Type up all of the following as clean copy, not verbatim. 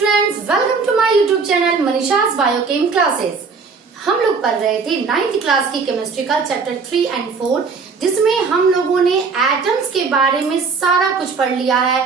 Students, welcome to my YouTube channel Manisha's biochem classes. हम लोग पढ़ रहे थे 9th क्लास की केमिस्ट्री का चैप्टर 3 एंड 4, जिसमें हम लोगों ने एटम्स के बारे में सारा कुछ पढ़ लिया है।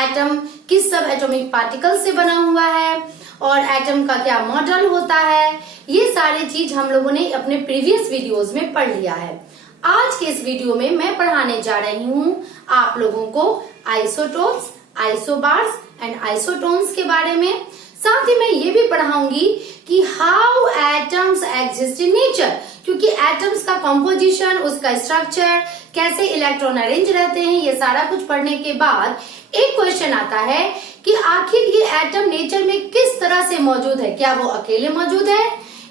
एटम किस सब एटॉमिक पार्टिकल से बना हुआ है और एटम का क्या मॉडल होता है, ये सारी चीज हम लोगों ने अपने प्रीवियस वीडियोस में पढ़ लिया है। आज के इस वीडियो में मैं पढ़ाने जा रही हूँ आप लोगों को आइसोटोप्स, आइसोबार्स एंड आइसोटोन्स के बारे में। साथ ही मैं ये भी पढ़ाऊंगी कि how atoms exist in nature, क्योंकि एटम्स का कॉम्पोजिशन, उसका स्ट्रक्चर, कैसे इलेक्ट्रॉन अरेंज रहते हैं, ये सारा कुछ पढ़ने के बाद एक क्वेश्चन आता है कि आखिर ये एटम नेचर में किस तरह से मौजूद है। क्या वो अकेले मौजूद है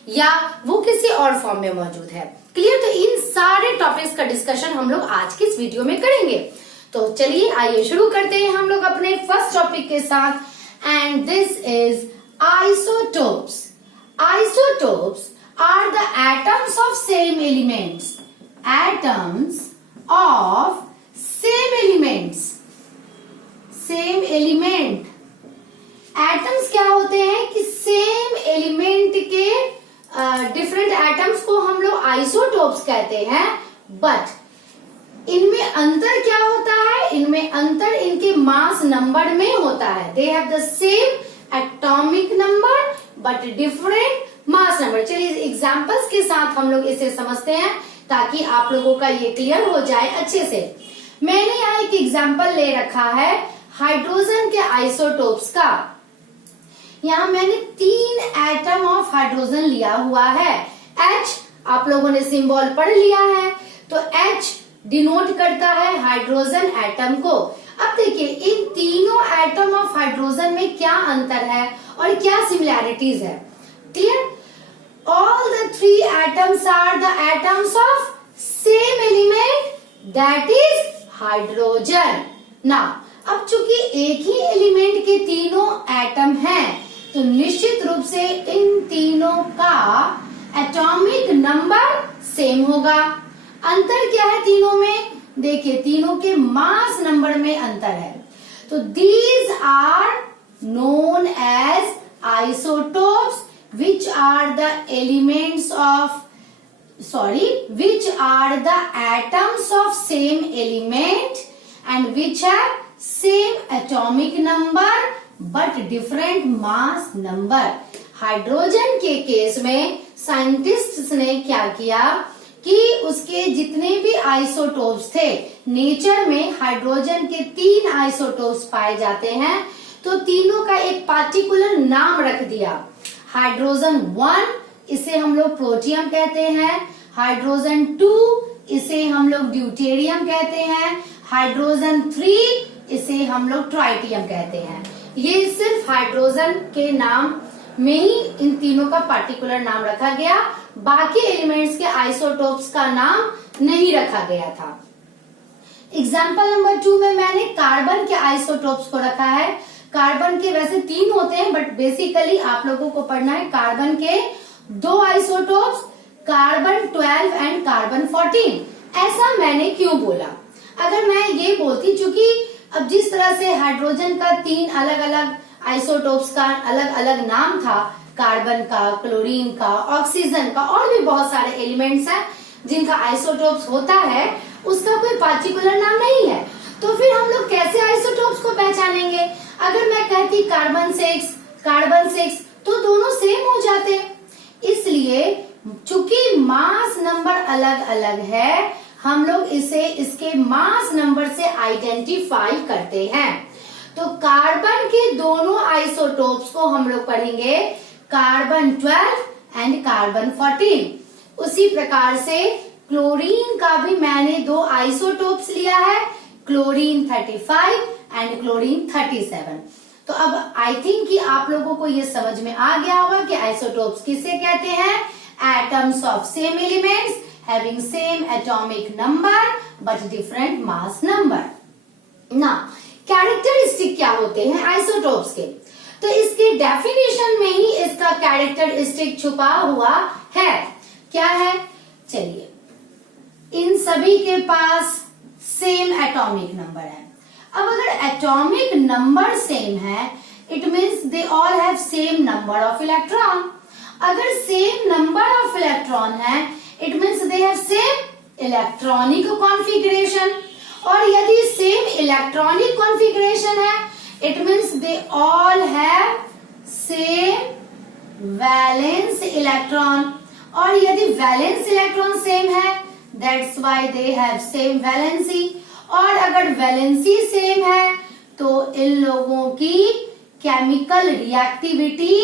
या वो किसी और फॉर्म में मौजूद है। क्लियर? तो इन सारे टॉपिक्स का डिस्कशन हम लोग आज की इस वीडियो में करेंगे। तो चलिए आइए शुरू करते हैं हम लोग अपने फर्स्ट टॉपिक के साथ, and this is isotopes. Isotopes are the atoms of same elements. Atoms of same elements. Same element. Atoms क्या होते हैं कि सेम एलिमेंट के डिफरेंट एटम्स को हम लोग आइसोटोप्स कहते हैं। बट इनमें अंतर क्या होता है? इनमें अंतर इनके मास नंबर में होता है। They have the same atomic number but different mass number. चलिए एग्जांपल्स के साथ हम लोग इसे समझते हैं ताकि आप लोगों का ये क्लियर हो जाए अच्छे से। मैंने यहाँ एक एग्जाम्पल ले रखा है हाइड्रोजन के आइसोटोप्स का। यहाँ मैंने 3 एटम ऑफ हाइड्रोजन लिया हुआ है। H आप लोगों ने सिंबल पढ़ लिया है, तो H डिनोट करता है हाइड्रोजन एटम को। अब देखिए इन तीनों एटम ऑफ हाइड्रोजन में क्या अंतर है और क्या सिमिलैरिटीज है। Clear? All the 3 atoms are the atoms of same element, that is hydrogen. ना अब चूंकि एक ही एलिमेंट के तीनों एटम हैं, तो निश्चित रूप से इन तीनों का एटॉमिक नंबर सेम होगा। अंतर क्या है तीनों में? देखिए तीनों के मास नंबर में अंतर है। तो these are known as isotopes which are the elements of which are the atoms of same element and which have same atomic number but different mass number। Hydrogen के केस में scientists ने क्या किया कि उसके जितने भी आइसोटोप्स थे, नेचर में हाइड्रोजन के 3 आइसोटोप्स पाए जाते हैं, तो तीनों का एक पार्टिकुलर नाम रख दिया। हाइड्रोजन 1 इसे हम लोग प्रोटियम कहते हैं, हाइड्रोजन 2 इसे हम लोग ड्यूटेरियम कहते हैं, हाइड्रोजन 3 इसे हम लोग ट्राइटियम कहते हैं। ये सिर्फ हाइड्रोजन के नाम में ही इन तीनों का पार्टिकुलर नाम रखा गया, बाकी एलिमेंट्स के आइसोटोप्स का नाम नहीं रखा गया था। एग्जाम्पल नंबर 2 में मैंने कार्बन के आइसोटोप्स को रखा है। कार्बन के वैसे 3 होते हैं, बट बेसिकली आप लोगों को पढ़ना है कार्बन के 2 आइसोटोप्स, कार्बन 12 एंड कार्बन 14। ऐसा मैंने क्यों बोला? अगर मैं ये बोलती, चूंकि अब जिस तरह से हाइड्रोजन का 3 अलग अलग आइसोटोप्स का अलग अलग नाम था, कार्बन का, क्लोरीन का, ऑक्सीजन का, और भी बहुत सारे एलिमेंट्स हैं जिनका आइसोटोप्स होता है, उसका कोई पार्टिकुलर नाम नहीं है। तो फिर हम लोग कैसे आइसोटोप्स को पहचानेंगे? अगर मैं कहती कार्बन 6, तो दोनों सेम हो जाते। इसलिए चूंकि मास नंबर अलग अलग है, हम लोग इसे इसके मास नंबर से आइडेंटिफाई करते हैं। तो कार्बन के दोनों आइसोटोप्स को हम लोग पढ़ेंगे कार्बन 12 एंड कार्बन 14। उसी प्रकार से क्लोरीन का भी मैंने 2 आइसोटोप्स लिया है, क्लोरीन 35 एंड क्लोरीन 37। तो अब आई थिंक कि आप लोगों को ये समझ में आ गया होगा कि आइसोटोप्स किसे कहते हैं। Atoms of same elements having same atomic number but different mass number. ना कैरेक्टरिस्टिक क्या होते हैं आइसोटोप्स के? तो इसके डेफिनेशन में ही इसका कैरेक्टरिस्टिक छुपा हुआ है। क्या है? चलिए, इन सभी के पास सेम एटॉमिक नंबर है। अब अगर एटॉमिक नंबर सेम है, it means they all have same number of electron. अगर सेम नंबर ऑफ इलेक्ट्रॉन है it means they have same electronic configuration, और यदि सेम इलेक्ट्रॉनिक कॉन्फ़िगरेशन है it means they all have same valence electron, और यदि valence electron same है that's why they have same valency, और अगर valency same है तो इन लोगों की केमिकल रिएक्टिविटी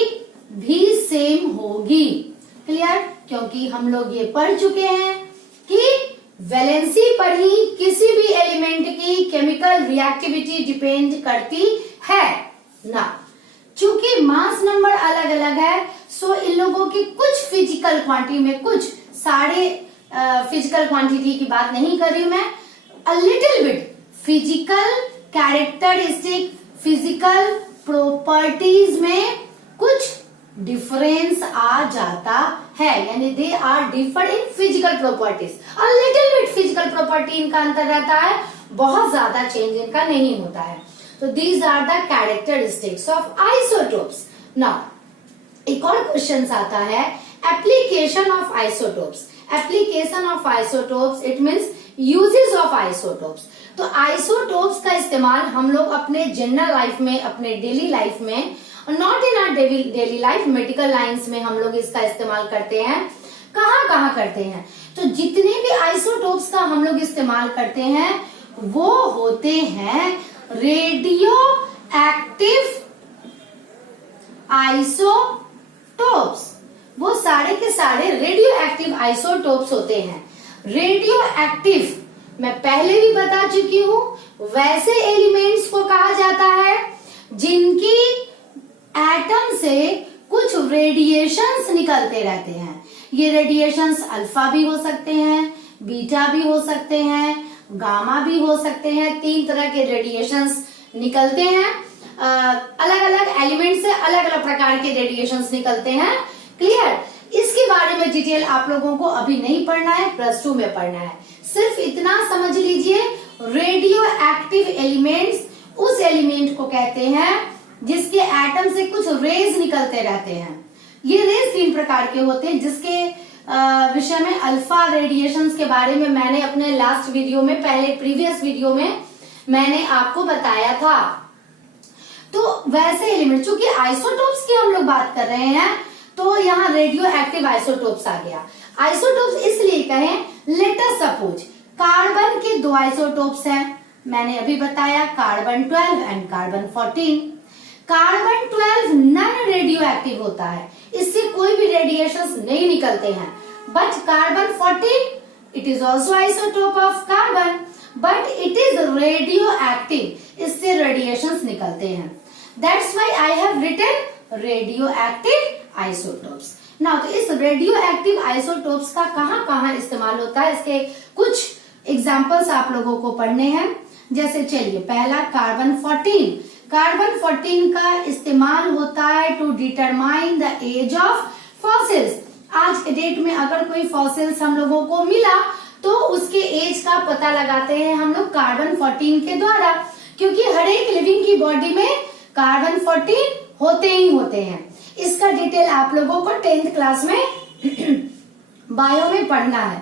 भी सेम होगी। क्लियर? क्योंकि हम लोग ये पढ़ चुके हैं कि वैलेंसी पर ही किसी भी एलिमेंट की केमिकल रिएक्टिविटी डिपेंड करती है ना। चूंकि मास नंबर अलग अलग है सो इन लोगों की कुछ फिजिकल क्वांटिटी में, कुछ सारे फिजिकल क्वांटिटी की बात नहीं कर रही मैं, a little bit physical characteristic, physical properties में कुछ डिफरेंस आ जाता है, यानी they are differ in physical properties. A little bit physical property इनका अंतर रहता है, बहुत ज्यादा चेंज इनका नहीं होता है। तो these are the characteristics of isotopes. Now एक और क्वेश्चन आता है, application of isotopes. Application of isotopes it means uses of isotopes. तो आइसोटोप्स का इस्तेमाल हम लोग अपने जनरल लाइफ में, अपने डेली लाइफ में, not in our daily life, medical lines में हम लोग इसका इस्तेमाल करते हैं। कहाँ कहाँ करते हैं? तो जितने भी आइसोटोप्स का हम लोग इस्तेमाल करते हैं वो होते हैं रेडियो एक्टिव आइसोटोप्स। वो सारे के सारे रेडियो एक्टिव आइसोटोप्स होते हैं। रेडियो एक्टिव मैं पहले भी बता चुकी हूं, वैसे एलिमेंट्स को कहा जाता है जिनकी एटम से कुछ रेडिएशंस निकलते रहते हैं। ये रेडिएशंस अल्फा भी हो सकते हैं, बीटा भी हो सकते हैं, गामा भी हो सकते हैं। 3 तरह के रेडिएशंस निकलते हैं। अलग अलग एलिमेंट से अलग अलग प्रकार के रेडिएशंस निकलते हैं। क्लियर? इसके बारे में डिटेल आप लोगों को अभी नहीं पढ़ना है, +2 में पढ़ना है। सिर्फ इतना समझ लीजिए, रेडियो एक्टिव एलिमेंट्स उस एलिमेंट को कहते हैं जिसके एटम से कुछ रेज निकलते रहते हैं। ये रेज 3 प्रकार के होते हैं, जिसके विषय में अल्फा रेडिएशंस के बारे में मैंने अपने लास्ट वीडियो में, पहले प्रीवियस वीडियो में मैंने आपको बताया था। तो वैसे एलिमेंट, चूंकि आइसोटोप्स की हम लोग बात कर रहे हैं तो यहाँ रेडियो एक्टिव आइसोटोप्स आ गया। आइसोटोप्स इसलिए कहें, लेट अस सपोज कार्बन के 2 आइसोटोप्स हैं, मैंने अभी बताया carbon 12 and carbon 14। Carbon 12 non radioactive होता है, इससे कोई भी रेडिएशंस नहीं निकलते हैं। But carbon 14 it is also isotope of carbon but it is radioactive, इससे रेडिएशंस निकलते हैं। That's why I have written radioactive isotopes. ना तो इस रेडियो एक्टिव आइसोटोप्स का कहाँ कहाँ इस्तेमाल होता है, इसके कुछ एग्जाम्पल्स आप लोगों को पढ़ने हैं। जैसे चलिए, पहला कार्बन 14। कार्बन 14 का इस्तेमाल होता है to determine the age of fossils. आज के डेट में अगर कोई फॉसिल्स हम लोगों को मिला तो उसके एज का पता लगाते हैं हम लोग कार्बन 14 के द्वारा, क्योंकि हर एक लिविंग की बॉडी में कार्बन 14 होते ही होते हैं। इसका डिटेल आप लोगों को 10th क्लास में बायो में पढ़ना है।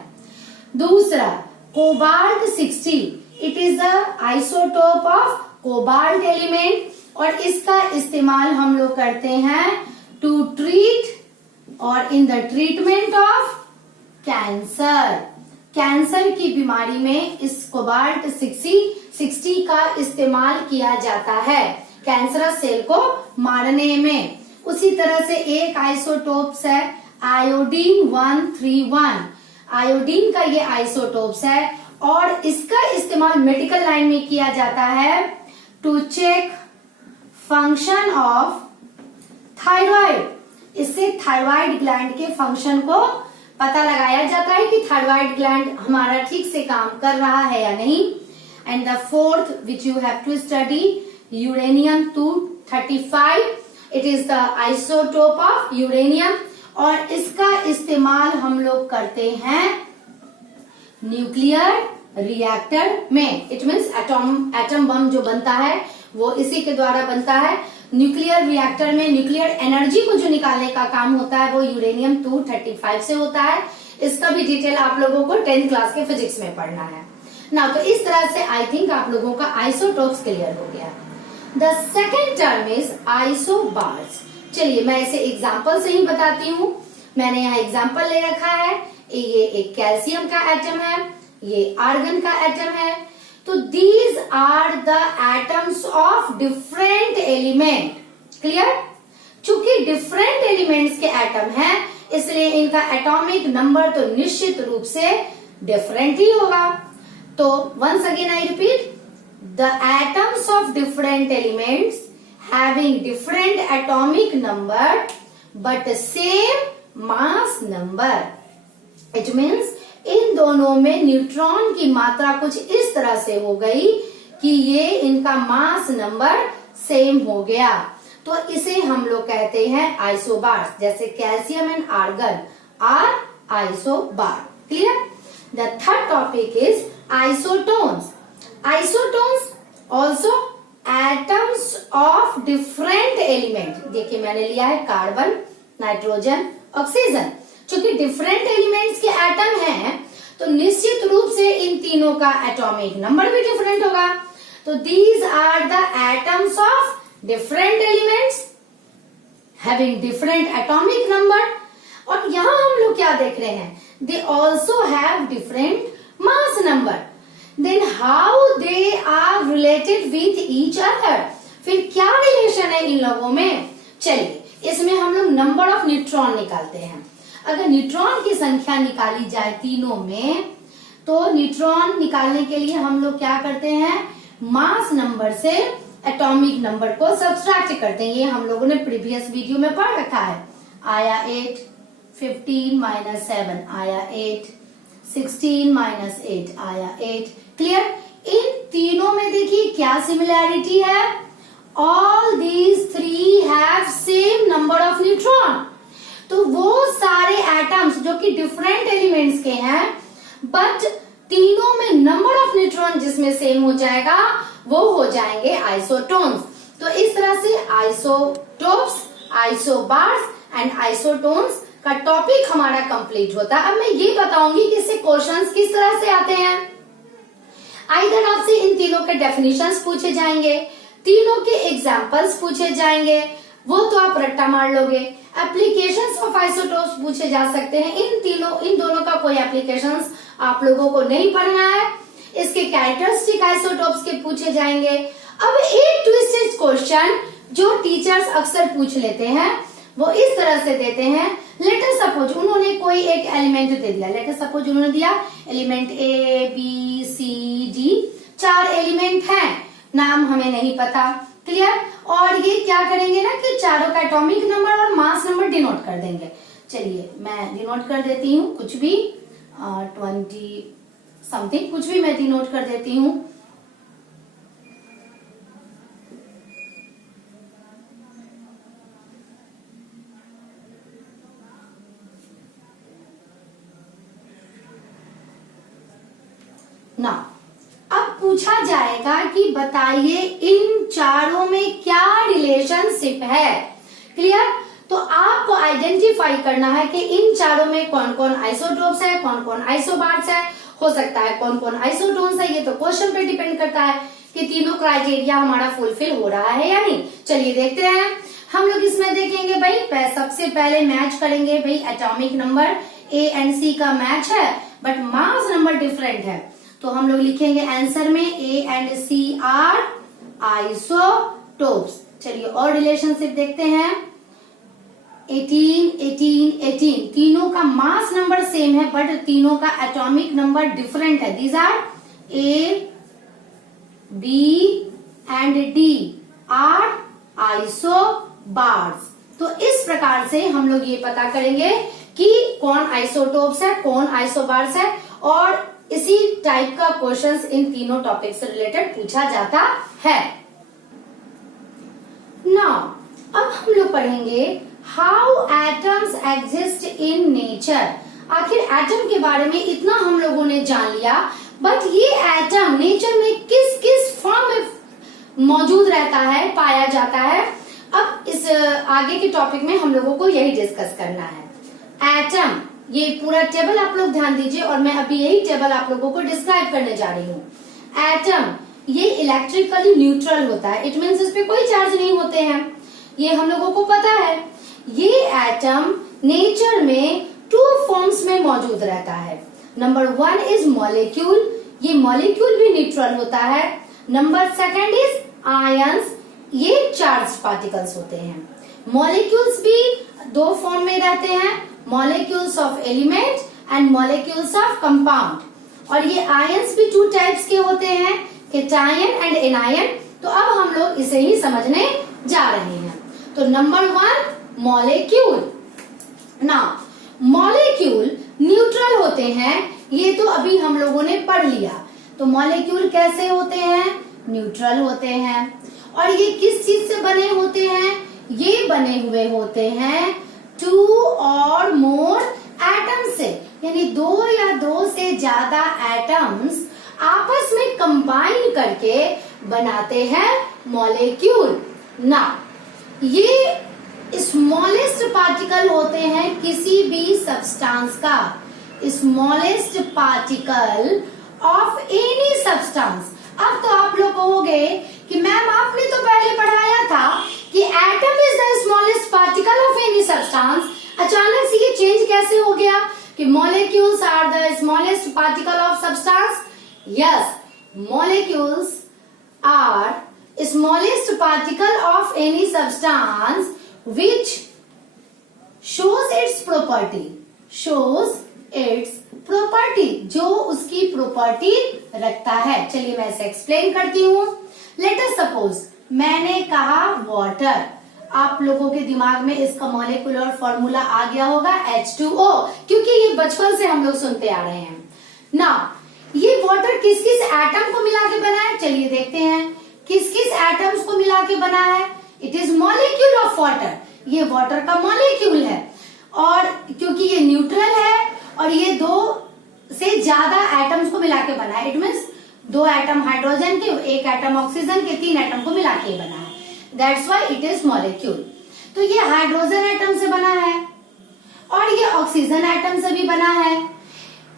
दूसरा, cobalt 60, it is the isotope of cobalt element, और इसका इस्तेमाल हम लोग करते हैं टू ट्रीट और in the treatment of cancer. Cancer की बीमारी में इस कोबाल्ट 60 का इस्तेमाल किया जाता है कैंसरस सेल को मारने में। उसी तरह से एक आइसोटोप्स है आयोडीन 131। आयोडीन का ये आइसोटोप्स है और इसका इस्तेमाल मेडिकल लाइन में किया जाता है to check function of thyroid. इससे थायराइड ग्लैंड के फंक्शन को पता लगाया जाता है कि थायराइड ग्लैंड हमारा ठीक से काम कर रहा है या नहीं। And the fourth which you have to study, uranium 235, it is the isotope of uranium, और इसका इस्तेमाल हम लोग करते हैं न्यूक्लियर रिएक्टर में। इट मीन्स एटम बम जो बनता है वो इसी के द्वारा बनता है। न्यूक्लियर रिएक्टर में न्यूक्लियर एनर्जी को जो निकालने का काम होता है वो यूरेनियम 235 से होता है। इसका भी डिटेल आप लोगों को 10th क्लास के फिजिक्स में पढ़ना है ना। तो इस तरह से आई थिंक आप लोगों का आइसोटोप्स क्लियर हो गया। The second term is isobars. चलिए मैं इसे एग्जाम्पल से ही बताती हूँ। मैंने यहाँ एग्जाम्पल ले रखा है। ये एक कैल्शियम का एटम है, ये आर्गन का एटम है। तो these are the atoms of different element. Clear? चूंकि डिफरेंट एलिमेंट्स के एटम हैं, इसलिए इनका एटॉमिक नंबर तो निश्चित रूप से डिफरेंट ही होगा। तो once again I repeat, the atoms of different elements having different atomic number but same mass number. It means इन दोनों में न्यूट्रॉन की मात्रा कुछ इस तरह से हो गई कि ये इनका मास नंबर सेम हो गया। तो इसे हम लोग कहते हैं आइसोबार्स। जैसे calcium and argon are isobar. Clear? The third topic is isotones. Isotones also atoms of different element. देखिए मैंने लिया है कार्बन, नाइट्रोजन, ऑक्सीजन। चूंकि डिफरेंट एलिमेंट्स के एटम हैं, तो निश्चित रूप से इन तीनों का एटॉमिक नंबर भी डिफरेंट होगा। तो these are the atoms of different elements having different atomic number. और यहां हम लोग क्या देख रहे हैं? They also have different mass number. Then how they are related with each other. फिर क्या रिलेशन है इन लोगों में? चलिए इसमें हम लोग नंबर ऑफ न्यूट्रॉन निकालते हैं। अगर न्यूट्रॉन की संख्या निकाली जाए तीनों में, तो न्यूट्रॉन निकालने के लिए हम लोग क्या करते हैं? मास नंबर से एटॉमिक नंबर को सब्सट्रैक्ट करते हैं। ये हम लोगों ने प्रीवियस वीडियो में पढ़ रखा है। आया 8, 15 माइनस 7 आया 8, 16 माइनस 8 आया 8। क्लियर? इन तीनों में देखिए क्या सिमिलैरिटी है? All these three have same number of neutron. तो वो सारे एटम्स जो कि डिफरेंट एलिमेंट्स के हैं, बट तीनों में नंबर ऑफ न्यूट्रॉन जिसमें सेम हो जाएगा, वो हो जाएंगे आइसोटोन्स। तो इस तरह से आइसोटोप्स, आइसोबार्स एंड आइसोटोन्स का टॉपिक हमारा कंप्लीट होता है। अब मैं ये बताऊंगी कि इससे क्वेश्चंस किस तरह से आते हैं। आइदर आपसे इन तीनों के डेफिनेशंस पूछे जाएंगे, तीनों के एग्जाम्पल्स पूछे जाएंगे, वो तो आप रट्टा मार लोगे। एप्लीकेशंस ऑफ आइसोटोप्स पूछे जा सकते हैं। इन दोनों का कोई एप्लीकेशंस आप लोगों को नहीं पढ़ना है। इसके कैरेक्टरिस्टिक आइसोटोप्स के पूछे जाएंगे। अब एक ट्विस्टेड क्वेश्चन जो टीचर्स अक्सर पूछ लेते हैं, वो इस तरह से देते हैं। लेटर सपोज उन्होंने कोई एक एलिमेंट दे दिया। लेटर सपोज उन्होंने दिया एलिमेंट ए, बी, सी, डी, 4 एलिमेंट हैं, नाम हमें नहीं पता। क्लियर? और ये क्या करेंगे ना कि चारों का एटॉमिक नंबर और मास नंबर डिनोट कर देंगे। चलिए मैं डिनोट कर देती हूँ, कुछ भी 20 समथिंग कुछ भी मैं डिनोट कर देती हूँ। ना अब पूछा जाएगा कि बताइए इन चारों में क्या रिलेशनशिप है। क्लियर? तो आपको आइडेंटिफाई करना है कि इन चारों में कौन कौन आइसोटोप्स है, कौन कौन आइसोबार्स है, हो सकता है कौन कौन आइसोटोन्स है। ये तो क्वेश्चन पे डिपेंड करता है कि तीनों क्राइटेरिया हमारा फुलफिल हो रहा है या नहीं। चलिए देखते हैं। हम लोग इसमें देखेंगे भाई, सबसे पहले मैच करेंगे भाई एटॉमिक नंबर ए एंड सी का मैच है, बट मास नंबर डिफरेंट है। तो हम लोग लिखेंगे आंसर में A and C are isotopes. चलिए और रिलेशनशिप देखते हैं। 18, 18, 18 तीनों का मास नंबर सेम है, बट तीनों का एटॉमिक नंबर डिफरेंट है। These are A, B and D are isobars. तो इस प्रकार से हम लोग ये पता करेंगे कि कौन आइसोटोप्स है, कौन आइसोबार्स है, और इसी टाइप का क्वेश्चंस इन तीनों टॉपिक से रिलेटेड पूछा जाता है। नाउ अब हम लोग पढ़ेंगे how atoms exist in nature. आखिर एटम के बारे में इतना हम लोगों ने जान लिया, बट ये एटम नेचर में किस किस फॉर्म में मौजूद रहता है, पाया जाता है। अब इस आगे के टॉपिक में हम लोगों को यही डिस्कस करना है। एटम, ये पूरा टेबल आप लोग ध्यान दीजिए और मैं अभी यही टेबल आप लोगों को डिस्क्राइब करने जा रही हूँ। एटम ये इलेक्ट्रिकली न्यूट्रल होता है, इट मीन्स इस पे कोई चार्ज नहीं होते हैं, ये हम लोगों को पता है। ये एटम नेचर में 2 फॉर्म्स में मौजूद रहता है। नंबर 1 इज मॉलिक्यूल, ये मॉलिक्यूल भी न्यूट्रल होता है। नंबर 2 इज आयंस, ये चार्ज पार्टिकल्स होते हैं। मॉलिक्यूल्स भी 2 फॉर्म में रहते हैं, molecules of element and molecules of compound. और ये आयंस भी 2 टाइप्स के होते हैं, केटायन एंड एनायन। तो अब हम लोग इसे ही समझने जा रहे हैं। तो number 1 molecule. Now molecule neutral होते हैं, ये तो अभी हम लोगों ने पढ़ लिया। तो मॉलिक्यूल कैसे होते हैं? न्यूट्रल होते हैं। और ये किस चीज से बने होते हैं? ये बने हुए होते हैं 2 और मोर एटम से, यानी 2 या 2 से ज्यादा एटम्स आपस में कंबाइन करके बनाते हैं मॉलिक्यूल। ना ये स्मॉलेस्ट पार्टिकल होते हैं किसी भी सब्सटेंस का, smallest particle of any substance. अब तो आप लोग कहोगे कि मैम आपने तो पहले पढ़ाया था कि atom is the smallest particle of any substance, अचानक से ये चेंज कैसे हो गया कि molecules are the smallest particle of substance? Yes, molecules are smallest particle of any substance which shows its property, जो उसकी प्रॉपर्टी रखता है। चलिए मैं इसे एक्सप्लेन करती हूँ। लेट अस सपोज मैंने कहा वाटर, आप लोगों के दिमाग में इसका मॉलिक्यूलर फॉर्मूला आ गया होगा H2O, क्योंकि ये बचपन से हम लोग सुनते आ रहे हैं ना। ये वाटर किस किस एटम को मिला के बना है? चलिए देखते हैं किस किस एटम्स को मिला के बना है। It is molecule of water, ये वाटर का मॉलिक्यूल है। और क्योंकि ये न्यूट्रल है और ये 2 से ज्यादा एटम्स को मिला के बना है, इट मीन्स 2 एटम हाइड्रोजन के, 1 एटम ऑक्सीजन के, 3 एटम को मिला के बना है। That's why it is molecule. तो ये हाइड्रोजन एटम से बना है और ये ऑक्सीजन एटम से भी बना है।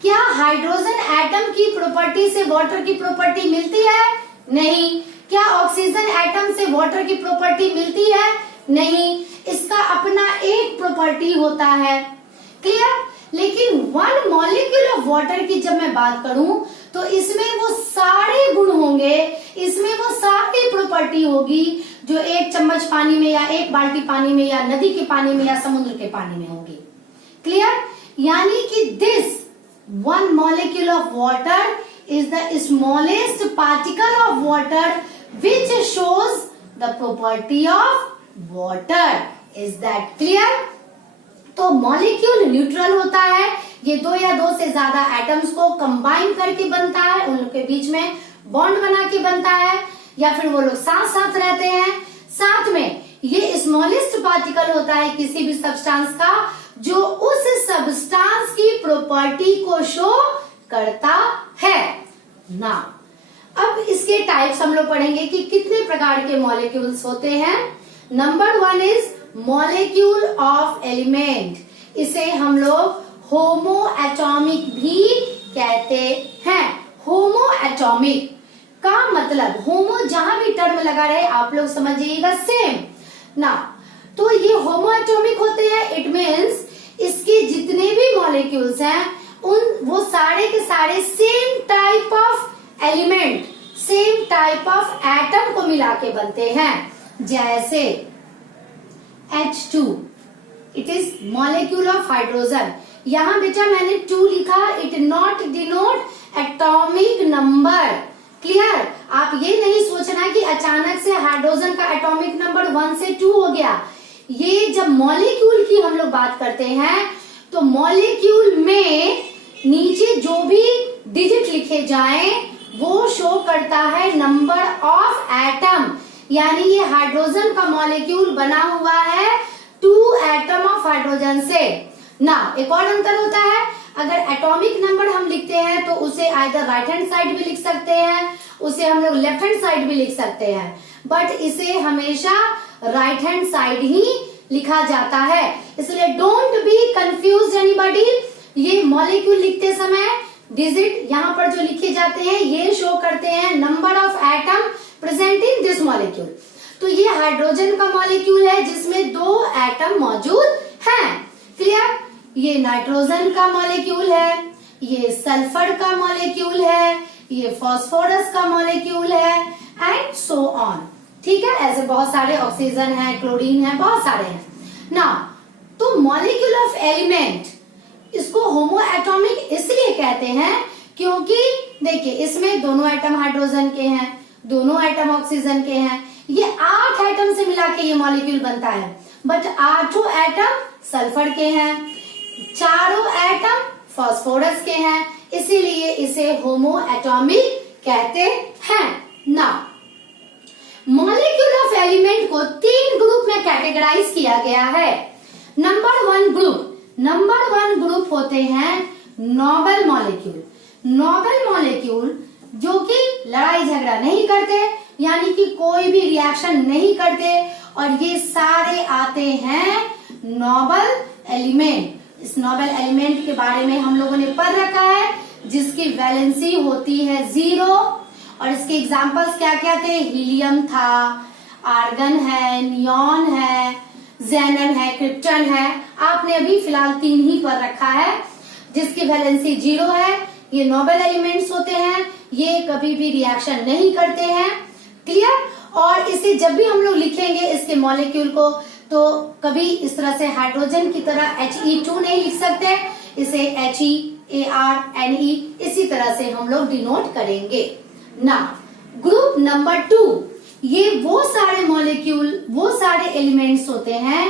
क्या हाइड्रोजन एटम की प्रॉपर्टी से वाटर की प्रॉपर्टी मिलती है? नहीं। क्या ऑक्सीजन एटम से वाटर की प्रॉपर्टी मिलती है? नहीं। इसका अपना एक प्रॉपर्टी होता है, क्लियर। लेकिन 1 मॉलिक्यूल ऑफ वाटर की जब मैं बात करूं तो इसमें वो सारे गुण होंगे, इसमें वो सारी प्रॉपर्टी होगी जो 1 चम्मच पानी में या 1 बाल्टी पानी में या नदी के पानी में या समुद्र के पानी में होगी, क्लियर। यानी कि this 1 molecule of water is the smallest particle of water which shows the property of water. Is that clear? तो मॉलिक्यूल न्यूट्रल होता है, ये 2 या 2 से ज्यादा एटम्स को कंबाइन करके बनता है, उनके बीच में बॉन्ड बना के बनता है, या फिर वो लोग साथ साथ रहते हैं। साथ में ये स्मॉलेस्ट पार्टिकल होता है किसी भी सब्सटेंस का जो उस सब्सटेंस की प्रॉपर्टी को शो करता है ना। अब इसके टाइप्स हम लोग पढ़ेंगे कि कितने प्रकार के मॉलिक्यूल्स होते हैं। Number 1 is molecule of element, इसे हम लोग होमो एटॉमिक भी कहते हैं। होमो एटॉमिक का मतलब, होमो जहां भी टर्म लगा रहे आप लोग समझिएगा सेम ना। तो ये होमो एटॉमिक होते हैं, इट मीन्स इसके जितने भी मॉलिक्यूल्स हैं वो सारे के सारे same type of element, same type of atom को मिला के बनते हैं। जैसे H2, it is molecule of hydrogen. यहाँ बेटा मैंने 2 लिखा, it not denote atomic number, clear. आप ये नहीं सोचना कि अचानक से हाइड्रोजन का एटॉमिक नंबर 1 से 2 हो गया। ये जब मॉलिक्यूल की हम लोग बात करते हैं तो मॉलिक्यूल में नीचे जो भी डिजिट लिखे जाएं वो शो करता है नंबर ऑफ एटम, यानी ये हाइड्रोजन का मॉलिक्यूल बना हुआ है 2 एटम ऑफ हाइड्रोजन से ना। एक और अंतर होता है, अगर एटॉमिक नंबर हम लिखते हैं तो उसे आइदर राइट हैंड साइड भी लिख सकते हैं, उसे हम लोग लेफ्ट हैंड साइड भी लिख सकते हैं, बट इसे हमेशा राइट हैंड साइड ही लिखा जाता है। इसलिए डोंट बी कंफ्यूज एनीबॉडी। ये मॉलिक्यूल लिखते समय डिजिट यहाँ पर जो लिखे जाते हैं ये शो करते हैं number of atom present in this molecule. तो ये हाइड्रोजन का मॉलिक्यूल है जिसमें 2 एटम मौजूद हैं। क्लियर? ये नाइट्रोजन का मॉलिक्यूल है, ये सल्फर का मॉलिक्यूल है, ये फास्फोरस का मॉलिक्यूल है एंड सो ऑन। ठीक है, ऐसे बहुत सारे ऑक्सीजन है, क्लोरीन है, बहुत सारे हैं ना। तो मॉलिक्यूल ऑफ एलिमेंट, इसको होमो एटॉमिक इसलिए कहते हैं क्योंकि देखिए इसमें दोनों एटम हाइड्रोजन के हैं, दोनों एटम ऑक्सीजन के हैं, ये 8 एटम से मिला के ये मॉलिक्यूल बनता है, बट 8 एटम सल्फर के हैं, 4 एटम फास्फोरस के हैं, इसीलिए इसे होमो एटॉमिक कहते हैं ना। मॉलिक्यूल ऑफ एलिमेंट को 3 ग्रुप में कैटेगराइज किया गया है। नंबर 1 ग्रुप होते हैं नोबल मॉलिक्यूल। नोबल मॉलिक्यूल जो कि लड़ाई झगड़ा नहीं करते, यानी कि कोई भी रिएक्शन नहीं करते, और ये सारे आते हैं नोबल एलिमेंट। इस नोबल एलिमेंट के बारे में हम लोगों ने पढ़ रखा है, जिसकी वैलेंसी होती है 0, और इसके एग्जांपल्स क्या क्या थे? हीलियम था, आर्गन है, नियॉन है, जेनन है, क्रिप्टन है। आपने अभी फिलहाल 3 ही पढ़ रखा है, जिसकी वैलेंसी 0 है। ये नोबल एलिमेंट्स होते हैं, ये कभी भी रिएक्शन नहीं करते हैं। क्लियर? और इसे जब भी हम लोग लिखेंगे इसके मॉलिक्यूल को, तो कभी इस तरह से हाइड्रोजन की तरह He2 नहीं लिख सकते, इसे HeArNe इसी तरह से हम लोग डिनोट करेंगे ना। ग्रुप नंबर 2, ये वो सारे मॉलिक्यूल, वो सारे एलिमेंट्स होते हैं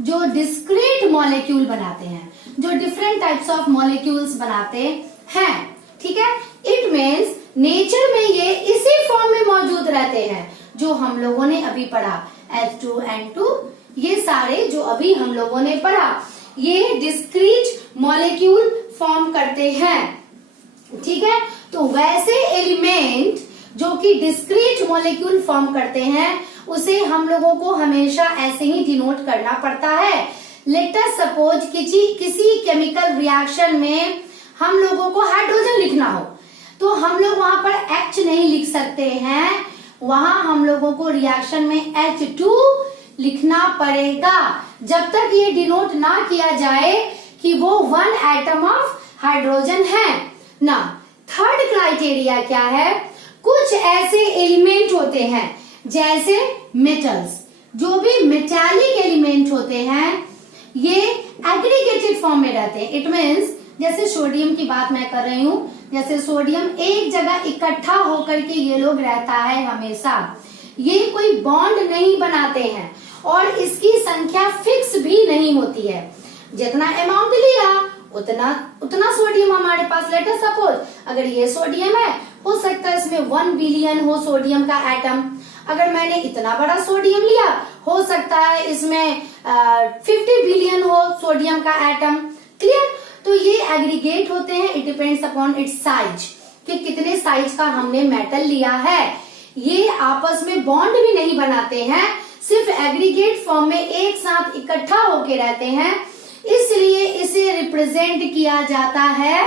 जो डिस्क्रीट मॉलिक्यूल बनाते हैं, जो डिफरेंट टाइप्स ऑफ मॉलिक्यूल्स बनाते हैं। ठीक है? इट मीन्स नेचर में ये इसी फॉर्म में मौजूद रहते हैं जो हम लोगों ने अभी पढ़ा, H2N2, ये सारे जो अभी हम लोगों ने पढ़ा, ये डिस्क्रीट मॉलिक्यूल फॉर्म करते हैं। ठीक है? तो वैसे एलिमेंट जो कि डिस्क्रीट मॉलिक्यूल फॉर्म करते हैं, उसे हम लोगों को हमेशा ऐसे ही डिनोट करना पड़ता है। लेट अस सपोज किसी केमिकल रिएक्शन में हम लोगों को हाइड्रोजन लिखना हो, तो हम लोग वहां पर H नहीं लिख सकते हैं, वहां हम लोगों को रिएक्शन में H2 लिखना पड़ेगा, जब तक ये डिनोट ना किया जाए कि वो 1 एटम ऑफ हाइड्रोजन है ना। थर्ड क्राइटेरिया क्या है? कुछ ऐसे एलिमेंट होते हैं जैसे मेटल्स, जो भी मेटालिक एलिमेंट होते हैं, ये एग्रीगेटेड फॉर्म में रहते हैं। इट मीन्स जैसे सोडियम की बात मैं कर रही हूँ, जैसे सोडियम एक जगह इकट्ठा होकर के ये लोग रहता है हमेशा, ये कोई बॉन्ड नहीं बनाते हैं, और इसकी संख्या फिक्स भी नहीं होती है। जितना अमाउंट लिया उतना सोडियम हमारे पास। लेट अस सपोज अगर ये सोडियम है, हो सकता है इसमें 1 बिलियन हो सोडियम का एटम। अगर मैंने इतना बड़ा सोडियम लिया, हो सकता है इसमें 50 बिलियन हो सोडियम का एटम। क्लियर? तो ये एग्रीगेट होते हैं, it depends upon its size, कि कितने साइज का हमने मेटल लिया है। ये आपस में बॉन्ड भी नहीं बनाते हैं, सिर्फ एग्रीगेट फॉर्म में एक साथ इकट्ठा होके रहते हैं, इसलिए इसे रिप्रेजेंट किया जाता है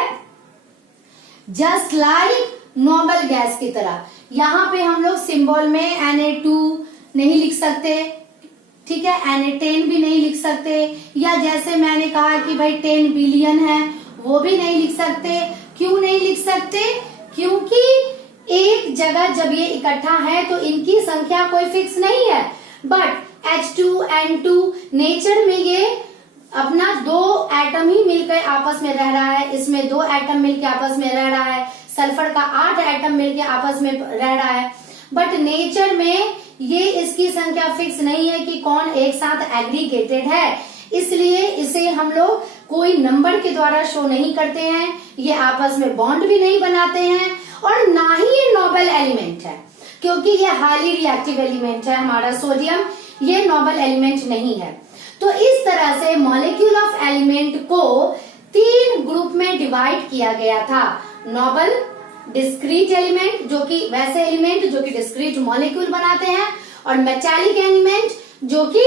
जस्ट लाइक नोबल गैस की तरह। यहाँ पे हम लोग सिंबल में Na2 नहीं लिख सकते, ठीक है, Na10 भी नहीं लिख सकते, या जैसे मैंने कहा कि भाई 10 बिलियन है, वो भी नहीं लिख सकते। क्यों नहीं लिख सकते? क्योंकि एक जगह जब ये इकट्ठा है तो इनकी संख्या कोई फिक्स नहीं है। बट H2N2 नेचर में ये अपना 2 एटम ही मिलकर आपस में रह रहा है, इसमें 2 एटम मिलकर आपस में रह रहा है, सल्फर का 8 एटम मिलकर आपस में रह रहा है। बट नेचर में ये इसकी संख्या फिक्स नहीं है कि कौन एक साथ एग्रीगेटेड है, इसलिए इसे हम लोग कोई नंबर के द्वारा शो नहीं करते हैं, ये आपस में बॉन्ड भी नहीं बनाते हैं, और ना ही ये नोबल एलिमेंट है, क्योंकि ये हाईली रिएक्टिव एलिमेंट है हमारा सोडियम, ये नोबल एलिमेंट नहीं है। तो इस तरह से मॉलिक्यूल ऑफ एलिमेंट को 3 ग्रुप में डिवाइड किया गया था। नोबल, डिस्क्रीट एलिमेंट जो कि वैसे एलिमेंट जो कि डिस्क्रीट मॉलिक्यूल बनाते हैं, और मेटालिक एलिमेंट जो कि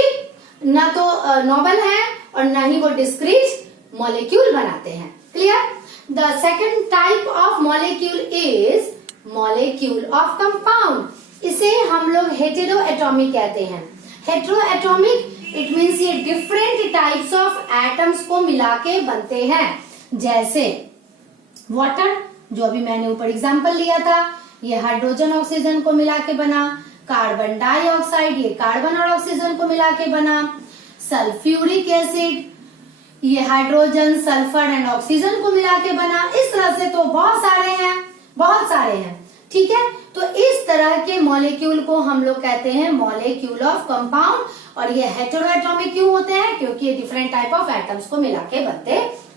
ना तो नोबल है और ना ही वो डिस्क्रीट मॉलिक्यूल बनाते हैं। Clear? The second type of molecule is molecule of compound. इसे हम लोग हेटेरो एटॉमिक कहते हैं। हेटेरो एटॉमिक इट मीन्स ये डिफरेंट टाइप्स ऑफ एटम्स को मिला के बनते हैं। जैसे वाटर, जो अभी मैंने ऊपर एग्जांपल लिया था, ये हाइड्रोजन ऑक्सीजन को मिला के बना। कार्बन डाइऑक्साइड, ये कार्बन और ऑक्सीजन को मिला के बना। सल्फ्यूरिक एसिड, ये हाइड्रोजन, सल्फर एंड ऑक्सीजन को मिला के बना। इस तरह से तो बहुत सारे हैं। ठीक है, तो इस तरह के मॉलिक्यूल को हम लोग कहते हैं मॉलिक्यूल ऑफ कंपाउंड। और ये हेटेरोएटॉमिक क्यों होते हैं? क्योंकि ये डिफरेंट टाइप ऑफ एटम्स को मिला के बनते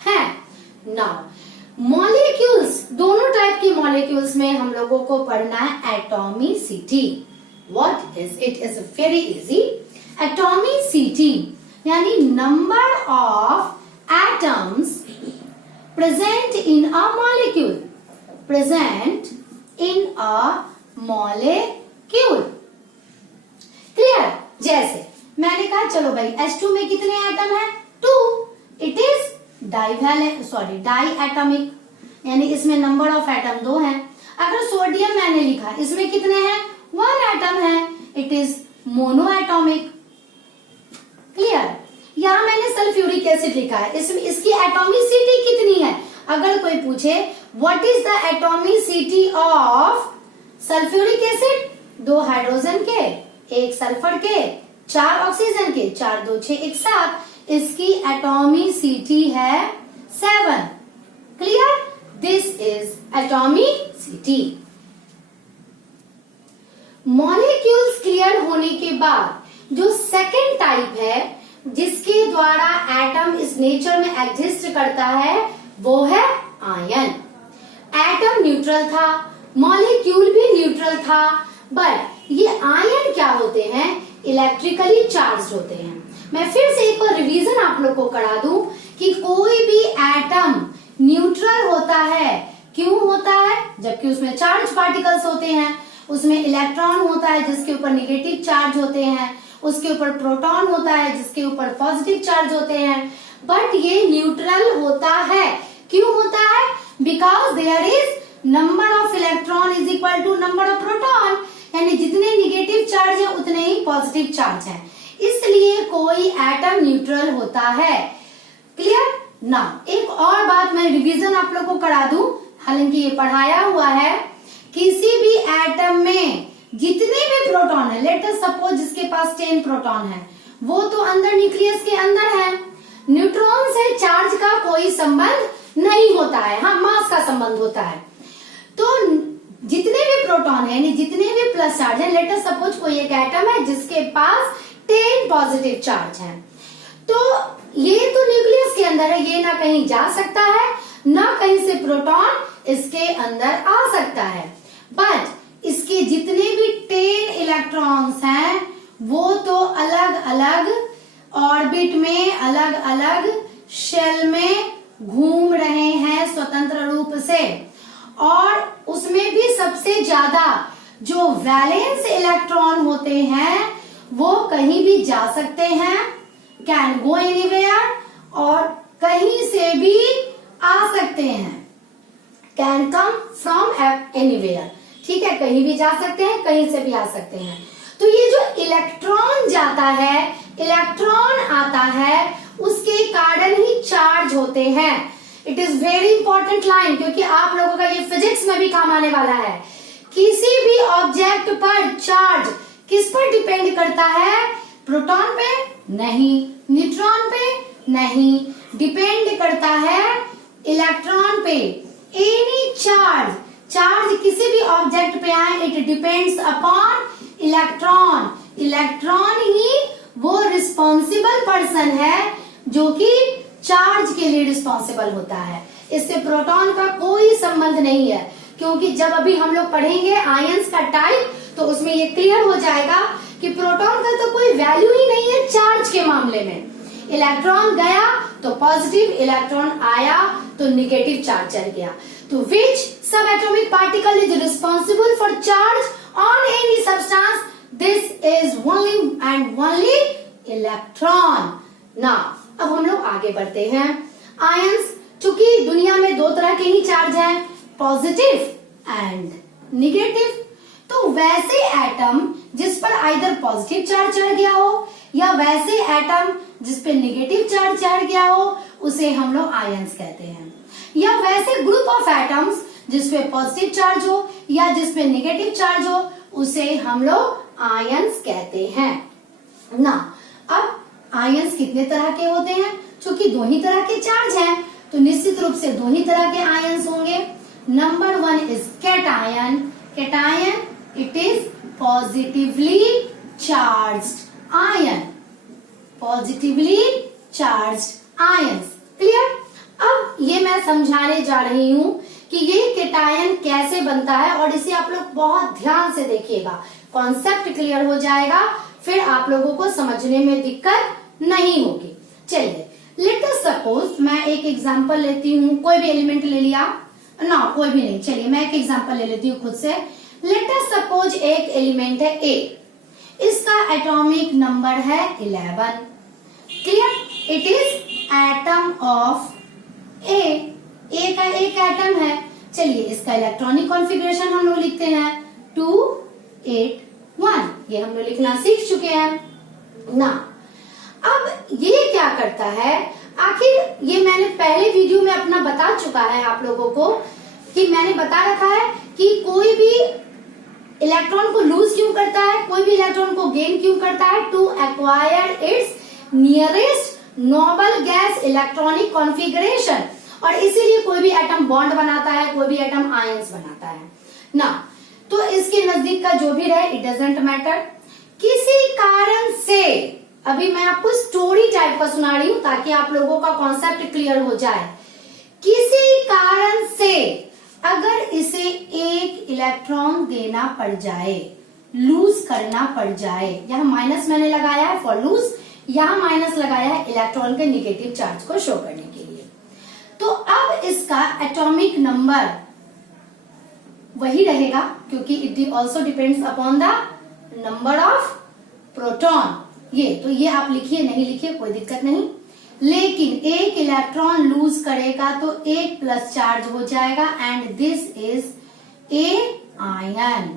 हैं। नाउ मॉलिक्यूल्स, दोनों टाइप की मॉलिक्यूल्स में हम लोगों को पढ़ना है atomicity. What is it? Is very easy. Atomicity यानी number of atoms present in a molecule. Present in a molecule. Clear? जैसे मैंने कहा चलो भाई H2 में कितने एटम है? 2। इट इज डाई एटॉमिक, यानी इसमें नंबर ऑफ एटम 2 है। अगर सोडियम मैंने लिखा, इसमें कितने हैं? 1 एटम है। It is mono atomic. Clear? यहाँ मैंने सल्फ्यूरिक एसिड लिखा है, इसमें इसकी एटॉमिसिटी कितनी है? अगर कोई पूछे what is the atomicity of sulphuric acid? 2 hydrogen के, 1 सल्फर के, 4 ऑक्सीजन के, 4 2 6 1 7। इसकी एटॉमिसिटी है 7। Clear? This is atomicity. Molecules clear होने के बाद जो सेकेंड टाइप है जिसके द्वारा एटम इस नेचर में एग्जिस्ट करता है वो है आयन। एटम न्यूट्रल था, मॉलिक्यूल भी न्यूट्रल था, बट ये आयन क्या होते हैं? इलेक्ट्रिकली चार्ज होते हैं। मैं फिर से एक बार रिवीजन आप लोग को करा दूं कि कोई भी एटम न्यूट्रल होता है। क्यों होता है? जबकि उसमें चार्ज पार्टिकल्स होते हैं, उसमें इलेक्ट्रॉन होता है जिसके ऊपर निगेटिव चार्ज होते हैं, उसके ऊपर प्रोटॉन होता है जिसके ऊपर पॉजिटिव चार्ज होते हैं, बट ये न्यूट्रल होता है। क्यों होता है? Because there is number of electron is equal to number of proton, यानी जितने निगेटिव चार्ज है उतने ही पॉजिटिव चार्ज है, इसलिए कोई एटम न्यूट्रल होता है। क्लियर? ना एक और बात मैं रिवीजन आप लोग को करा दूं, हालांकि ये पढ़ाया हुआ है। किसी भी एटम में जितने भी प्रोटॉन है, लेट अस सपोज जिसके पास 10 प्रोटॉन है, वो तो अंदर न्यूक्लियस के अंदर है। न्यूट्रॉन से चार्ज का कोई संबंध नहीं होता है, हाँ मास का संबंध होता है। तो जितने भी प्रोटॉन है यानी जितने भी प्लस चार्ज है, लेट अस सपोज कोई एक एटम है जिसके पास 10 पॉजिटिव चार्ज है, तो ये तो न्यूक्लियस के अंदर है, ये ना कहीं जा सकता है ना कहीं से प्रोटॉन इसके अंदर आ सकता है। बट इसके जितने भी 10 इलेक्ट्रॉन्स हैं वो तो अलग अलग ऑर्बिट में, अलग अलग शेल में घूम रहे हैं स्वतंत्र रूप से, और उसमें भी सबसे ज्यादा जो वैलेंस इलेक्ट्रॉन होते हैं वो कहीं भी जा सकते हैं, कैन गो एनीवेयर, और कहीं से भी आ सकते हैं, कैन कम फ्रॉम एनीवेयर। ठीक है, कहीं भी जा सकते हैं, कहीं से भी आ सकते हैं। तो ये जो इलेक्ट्रॉन जाता है, इलेक्ट्रॉन आता है, उसके कारण ही चार्ज होते हैं। It is very important line, क्योंकि आप लोगों का ये फिजिक्स में भी काम आने वाला है। किसी भी ऑब्जेक्ट पर चार्ज किस पर डिपेंड करता है? प्रोटॉन पे नहीं, न्यूट्रॉन पे नहीं, डिपेंड करता है इलेक्ट्रॉन पे। एनी चार्ज किसी भी ऑब्जेक्ट पे आए, it depends upon electron. Electron ही वो रिस्पॉन्सिबल पर्सन है जो कि चार्ज के लिए रिस्पॉन्सिबल होता है। इससे प्रोटॉन का कोई संबंध नहीं है, क्योंकि जब अभी हम लोग पढ़ेंगे आयंस का टाइप तो उसमें ये क्लियर हो जाएगा कि प्रोटॉन का तो कोई वैल्यू ही नहीं है चार्ज के मामले में। इलेक्ट्रॉन गया तो पॉजिटिव, इलेक्ट्रॉन आया तो निगेटिव चार्ज चढ़ गया। तो विच सब atomic particle is responsible for charge on any substance? This is only and only electron. Now अब हम लोग आगे बढ़ते हैं। आयंस, चूंकि दुनिया में दो तरह के ही चार्ज हैं, पॉजिटिव एंड निगेटिव, तो वैसे एटम जिस पर आइदर पॉजिटिव चार्ज चढ़ गया हो या वैसे एटम जिस पे निगेटिव चार्ज चढ़ गया हो, उसे हम लोग आयंस कहते हैं। या वैसे ग्रुप ऑफ एटम्स जिस पे पॉजिटिव चार्ज हो या जिस पे निगेटिव चार्ज हो, उसे हम लोग आयंस कहते हैं। ना, अब आयंस कितने तरह के होते हैं? क्योंकि दो ही तरह के चार्ज हैं, तो निश्चित रूप से दो ही तरह के आयंस होंगे। Number 1 is cation. Cation, it is positively charged ion. Positively charged ions. Clear? अब ये मैं समझाने जा रही हूं कि ये कैटायन कैसे बनता है, और इसे आप लोग बहुत ध्यान से देखिएगा, कॉन्सेप्ट क्लियर हो जाएगा, फिर आप लोगों को समझने में दिक्कत नहीं होगी। चलिए, लेट अस सपोज, मैं एक एग्जांपल लेती हूँ, कोई भी एलिमेंट ले लिया ना, कोई भी नहीं, चलिए मैं एक एग्जांपल ले लेती हूँ खुद से। लेट अस सपोज एक एलिमेंट है ए, इसका एटॉमिक नंबर है 11। Clear? It is atom of A का एक एटम है। चलिए, इसका इलेक्ट्रॉनिक कॉन्फ़िगरेशन हम लोग लिखते हैं 2 8 1। ये हम लोग लिखना सीख चुके हैं ना। अब ये क्या करता है, आखिर ये मैंने पहले वीडियो में अपना बता चुका है आप लोगों को, कि मैंने बता रखा है कि कोई भी इलेक्ट्रॉन को लूज क्यों करता है, कोई भी इलेक्ट्रॉन को गेन क्यों करता है? To acquire its nearest noble gas electronic configuration. और इसीलिए कोई भी एटम बॉन्ड बनाता है, कोई भी एटम आयंस बनाता है ना। तो इसके नजदीक का जो भी रहे, इट डजंट मैटर। किसी कारण से, अभी मैं आपको स्टोरी टाइप का सुना रही हूं ताकि आप लोगों का कॉन्सेप्ट क्लियर हो जाए। किसी कारण से अगर इसे एक इलेक्ट्रॉन देना पड़ जाए, लूज करना पड़ जाए, यहाँ माइनस मैंने लगाया है फॉर लूज, यहाँ माइनस लगाया है इलेक्ट्रॉन के निगेटिव चार्ज को शो करने के लिए। तो अब इसका एटॉमिक नंबर वही रहेगा, क्योंकि it also depends upon the number of proton. ये आप लिखिए, नहीं लिखिए कोई दिक्कत नहीं, लेकिन एक इलेक्ट्रॉन लूज करेगा तो एक प्लस चार्ज हो जाएगा, and this is a ion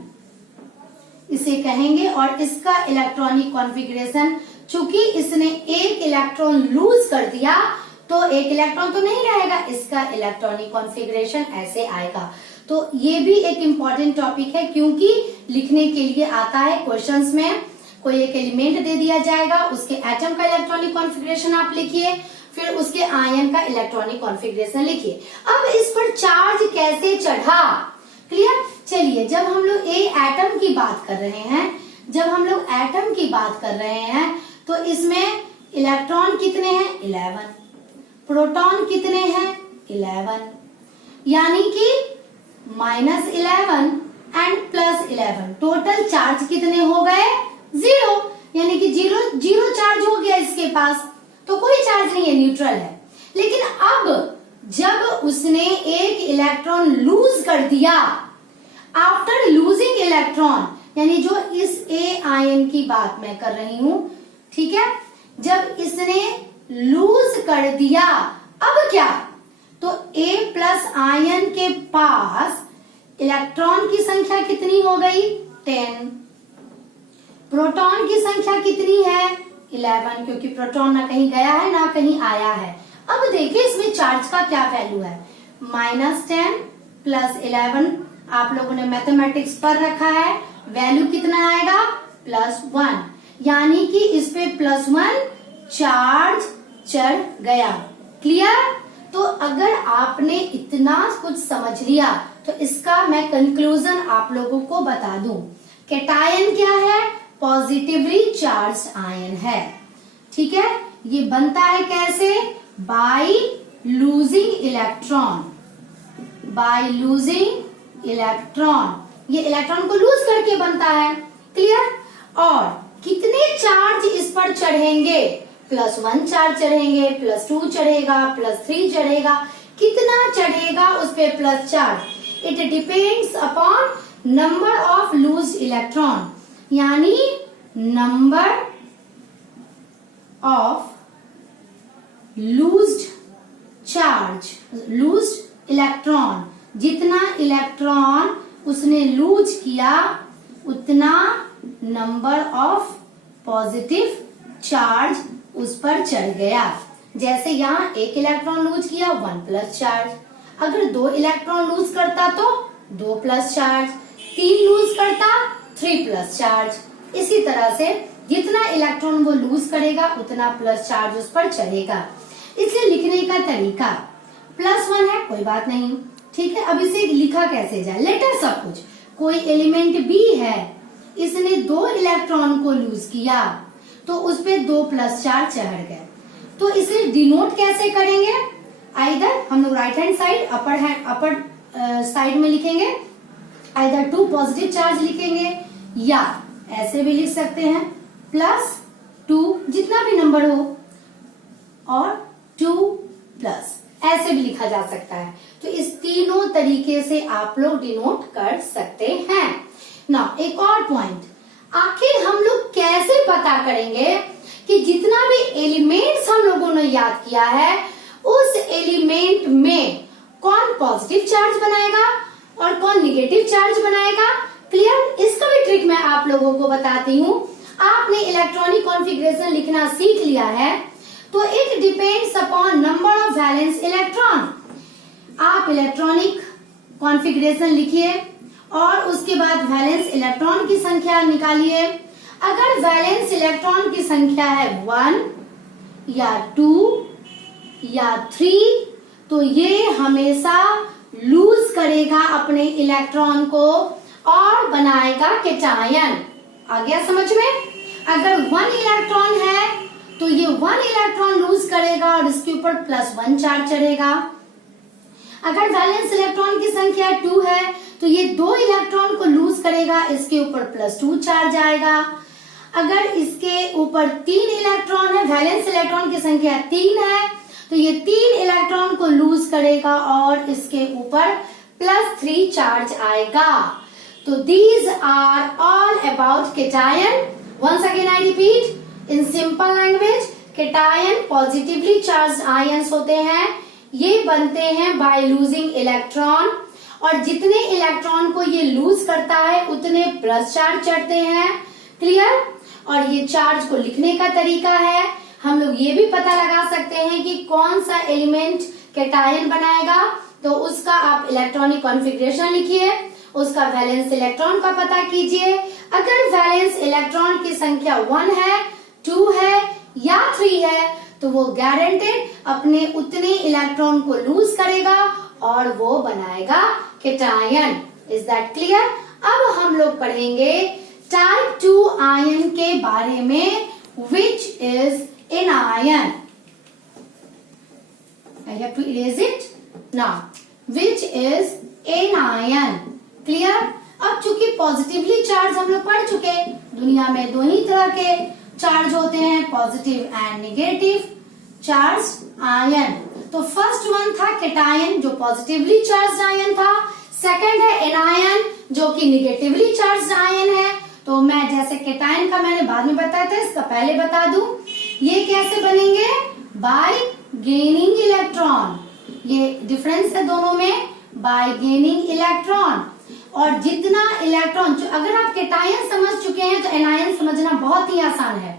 इसे कहेंगे। और इसका इलेक्ट्रॉनिक कॉन्फ़िगरेशन, चूंकि इसने एक इलेक्ट्रॉन लूज कर दिया तो एक इलेक्ट्रॉन तो नहीं रहेगा, इसका इलेक्ट्रॉनिक कॉन्फ़िगरेशन ऐसे आएगा। तो ये भी एक इम्पॉर्टेंट टॉपिक है, क्योंकि लिखने के लिए आता है क्वेश्चंस में। कोई एक एलिमेंट दे दिया जाएगा, उसके एटम का इलेक्ट्रॉनिक कॉन्फ़िगरेशन आप लिखिए, फिर उसके आयन का इलेक्ट्रॉनिक कॉन्फ़िगरेशन लिखिए। अब इस पर चार्ज कैसे चढ़ा? क्लियर? चलिए, जब हम लोग एटम की बात कर रहे हैं, तो इसमें इलेक्ट्रॉन कितने हैं? 11। प्रोटॉन कितने हैं? 11। यानी कि -11 एंड +11, टोटल चार्ज कितने हो गए? 0। यानी कि जीरो चार्ज हो गया इसके पास, तो कोई चार्ज नहीं है, न्यूट्रल है। लेकिन अब जब उसने एक इलेक्ट्रॉन लूज कर दिया, आफ्टर लूजिंग इलेक्ट्रॉन, यानी जो इस ए आयन की बात मैं कर रही हूं, ठीक है, जब इसने लूज कर दिया, अब क्या? तो ए प्लस आयन के पास इलेक्ट्रॉन की संख्या कितनी हो गई? 10। प्रोटॉन की संख्या कितनी है? 11, क्योंकि प्रोटॉन ना कहीं गया है ना कहीं आया है। अब देखिए इसमें चार्ज का क्या वैल्यू है, -10 + 11, आप लोगों ने मैथमेटिक्स पर रखा है, वैल्यू कितना आएगा? +1, यानी कि इस पे +1 चार्ज चढ़ गया। क्लियर? तो अगर आपने इतना कुछ समझ लिया तो इसका मैं कंक्लूजन आप लोगों को बता दूं। कैटायन क्या है? पॉजिटिवली चार्ज्ड आयन है। ठीक है, ये बनता है कैसे? By losing electron. By losing electron, ये इलेक्ट्रॉन को लूज करके बनता है। क्लियर? और कितने चार्ज इस पर चढ़ेंगे? +1 चार्ज चढ़ेंगे, +2 चढ़ेगा, +3 चढ़ेगा, कितना चढ़ेगा उस पे plus charge. It depends upon number of loosed electron, यानी number of loosed charge, loosed electron, जितना इलेक्ट्रॉन उसने लूज किया उतना नंबर ऑफ पॉजिटिव चार्ज उस पर चढ़ गया। जैसे यहाँ 1 इलेक्ट्रॉन लूज किया 1 प्लस चार्ज, अगर 2 इलेक्ट्रॉन लूज करता तो 2 प्लस चार्ज, 3 लूज करता 3 प्लस चार्ज। इसी तरह से जितना इलेक्ट्रॉन वो लूज करेगा उतना प्लस चार्ज उस पर चढ़ेगा। इसे लिखने का तरीका +1 है, कोई बात नहीं, ठीक है। अब इसे लिखा कैसे जाए, लेटर सब कुछ। कोई एलिमेंट B है, इसने 2 इलेक्ट्रॉन को लूज किया तो उस पे 2 प्लस चार्ज चढ़ गए, तो इसे डिनोट कैसे करेंगे। आइदर हम लोग right hand side upper side में लिखेंगे, आइदर 2 पॉजिटिव चार्ज लिखेंगे या ऐसे भी लिख सकते हैं +2 जितना भी नंबर हो और 2 प्लस, ऐसे भी लिखा जा सकता है। तो इस तीनों तरीके से आप लोग डिनोट कर सकते हैं ना। एक और पॉइंट, आखिर हम लोग कैसे पता करेंगे कि जितना भी एलिमेंट्स हम लोगों ने याद किया है उस एलिमेंट में कौन पॉजिटिव चार्ज बनाएगा और कौन निगेटिव चार्ज बनाएगा। क्लियर, इसका भी ट्रिक मैं आप लोगों को बताती हूँ। आपने इलेक्ट्रॉनिक कॉन्फ़िगरेशन लिखना सीख लिया है, तो it depends upon number of valence electron. आप इलेक्ट्रॉनिक कॉन्फ़िगरेशन लिखिए और उसके बाद वैलेंस इलेक्ट्रॉन की संख्या निकालिए। अगर वैलेंस इलेक्ट्रॉन की संख्या है 1 या 2 या 3 तो ये हमेशा लूज करेगा अपने इलेक्ट्रॉन को और बनाएगा केटायन। आ गया समझ में। अगर 1 इलेक्ट्रॉन है तो ये 1 इलेक्ट्रॉन लूज करेगा और इसके ऊपर +1 चार्ज चढ़ेगा। अगर वैलेंस इलेक्ट्रॉन की संख्या 2 है तो ये 2 इलेक्ट्रॉन को लूज करेगा, इसके ऊपर +2 चार्ज आएगा। अगर इसके ऊपर 3 इलेक्ट्रॉन है, वैलेंस इलेक्ट्रॉन की संख्या 3 है, तो ये 3 इलेक्ट्रॉन को लूज करेगा और इसके ऊपर +3 चार्ज आएगा। तो these are all about cation. Once again I repeat, in simple language, cation positively charged ions होते हैं, ये बनते हैं by losing electron, और जितने इलेक्ट्रॉन को ये लूज करता है उतने प्लस चार्ज चढ़ते हैं। क्लियर। और ये चार्ज को लिखने का तरीका है, हम लोग ये भी पता लगा सकते हैं कि कौन सा एलिमेंट केटायन बनाएगा, तो उसका आप इलेक्ट्रॉनिक कॉन्फ़िगरेशन लिखिए, उसका वैलेंस इलेक्ट्रॉन का पता कीजिए। अगर वैलेंस इलेक्ट्रॉन की संख्या 1 है, 2 है या 3 है तो वो गारंटेड अपने उतने इलेक्ट्रॉन को लूज करेगा और वो बनाएगा केटायन। Is that clear. अब हम लोग पढ़ेंगे टाइप 2 आयन के बारे में, which is anion. I have to erase it now. Which is anion. Clear. अब चूंकि पॉजिटिवली चार्ज हम लोग पढ़ चुके, दुनिया में 2 ही तरह के चार्ज होते हैं, positive and negative charge ion. तो फर्स्ट वन था केटायन जो पॉजिटिवली चार्ज आयन था, सेकंड है एनायन जो कि निगेटिवली चार्ज आयन है। तो मैं जैसे केटायन का मैंने बाद में बताया था, इसका पहले बता दूं, ये कैसे बनेंगे, बाय गेनिंग इलेक्ट्रॉन। ये डिफरेंस है दोनों में, बाय गेनिंग इलेक्ट्रॉन। और जितना इलेक्ट्रॉन, अगर आप केटायन समझ चुके हैं तो एनायन समझना बहुत ही आसान है,